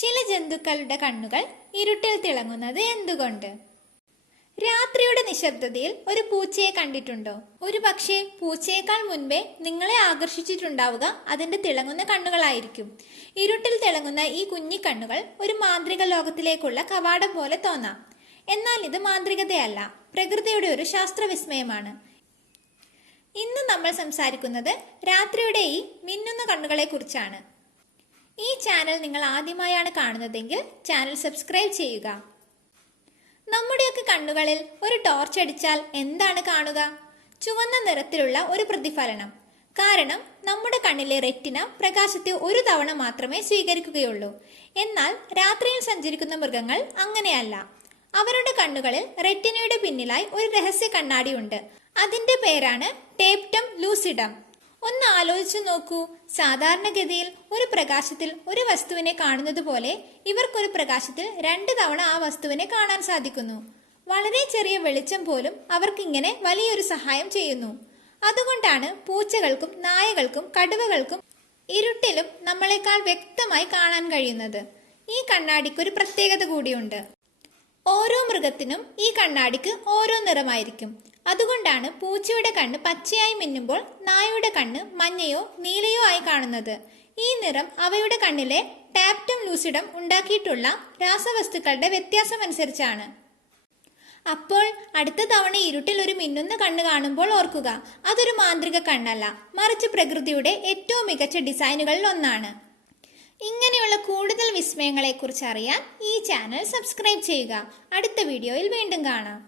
ചില ജന്തുക്കളുടെ കണ്ണുകൾ ഇരുട്ടിൽ തിളങ്ങുന്നത് എന്തുകൊണ്ട്? രാത്രിയുടെ നിശബ്ദതയിൽ ഒരു പൂച്ചയെ കണ്ടിട്ടുണ്ടോ? ഒരു പക്ഷേ പൂച്ചയേക്കാൾ മുൻപേ നിങ്ങളെ ആകർഷിച്ചിട്ടുണ്ടാവുക അതിന്റെ തിളങ്ങുന്ന കണ്ണുകളായിരിക്കും. ഇരുട്ടിൽ തിളങ്ങുന്ന ഈ കുഞ്ഞിക്കണ്ണുകൾ ഒരു മാന്ത്രിക ലോകത്തിലേക്കുള്ള കവാടം പോലെ തോന്നാം. എന്നാൽ ഇത് മാന്ത്രികതയല്ല പ്രകൃതിയുടെ ഒരു ശാസ്ത്രവിസ്മയമാണ്. ഇന്ന് നമ്മൾ സംസാരിക്കുന്നത് രാത്രിയുടെ ഈ മിന്നുന്ന കണ്ണുകളെ കുറിച്ചാണ് ഈ ചാനൽ നിങ്ങൾ ആദ്യമായാണ് കാണുന്നതെങ്കിൽ ചാനൽ സബ്സ്ക്രൈബ് ചെയ്യുക. നമ്മുടെയൊക്കെ കണ്ണുകളിൽ ഒരു ടോർച്ച് അടിച്ചാൽ എന്താണ് കാണുക? ചുവന്ന നിറത്തിലുള്ള ഒരു പ്രതിഫലനം. കാരണം നമ്മുടെ കണ്ണിലെ റെറ്റിന പ്രകാശത്തെ ഒരു തവണ മാത്രമേ സ്വീകരിക്കുകയുള്ളൂ. എന്നാൽ രാത്രിയിൽ സഞ്ചരിക്കുന്ന മൃഗങ്ങൾ അങ്ങനെയല്ല. അവരുടെ കണ്ണുകളിൽ റെറ്റിനയുടെ പിന്നിലായി ഒരു രഹസ്യ കണ്ണാടിയുണ്ട് അതിന്റെ പേരാണ് ടേപ്റ്റം ലൂസിഡം ഒന്ന് ആലോചിച്ചു നോക്കൂ. സാധാരണഗതിയിൽ ഒരു പ്രകാശത്തിൽ ഒരു വസ്തുവിനെ കാണുന്നത് പോലെ ഇവർക്കൊരു പ്രകാശത്തിൽ രണ്ട് തവണ ആ വസ്തുവിനെ കാണാൻ സാധിക്കുന്നു. വളരെ ചെറിയ വെളിച്ചം പോലും അവർക്കിങ്ങനെ വലിയൊരു സഹായം ചെയ്യുന്നു. അതുകൊണ്ടാണ് പൂച്ചകൾക്കും നായകൾക്കും കടുവകൾക്കും ഇരുട്ടിലും നമ്മളെക്കാൾ വ്യക്തമായി കാണാൻ കഴിയുന്നത്. ഈ കണ്ണാടിക്ക് ഒരു പ്രത്യേകത കൂടിയുണ്ട്. ഓരോ മൃഗത്തിനും ഈ കണ്ണാടിക്ക് ഓരോ നിറമായിരിക്കും. അതുകൊണ്ടാണ് പൂച്ചയുടെ കണ്ണ് പച്ചയായി മിന്നുമ്പോൾ നായയുടെ കണ്ണ് മഞ്ഞയോ നീലയോ ആയി കാണുന്നത്. ഈ നിറം അവയുടെ കണ്ണിലെ ടാപ്റ്റം ലൂസിഡം ഉണ്ടാക്കിയിട്ടുള്ള രാസവസ്തുക്കളുടെ വ്യത്യാസമനുസരിച്ചാണ്. അപ്പോൾ അടുത്ത തവണ ഇരുട്ടിൽ ഒരു മിന്നുന്ന കണ്ണ് കാണുമ്പോൾ ഓർക്കുക അതൊരു മാന്ത്രിക കണ്ണല്ല മറിച്ച് പ്രകൃതിയുടെ ഏറ്റവും മികച്ച ഡിസൈനുകളിൽ ഒന്നാണ്. ഇങ്ങനെയുള്ള കൂടുതൽ വിസ്മയങ്ങളെക്കുറിച്ച് അറിയാൻ ഈ ചാനൽ സബ്സ്ക്രൈബ് ചെയ്യുക. അടുത്ത വീഡിയോയിൽ വീണ്ടും കാണാം.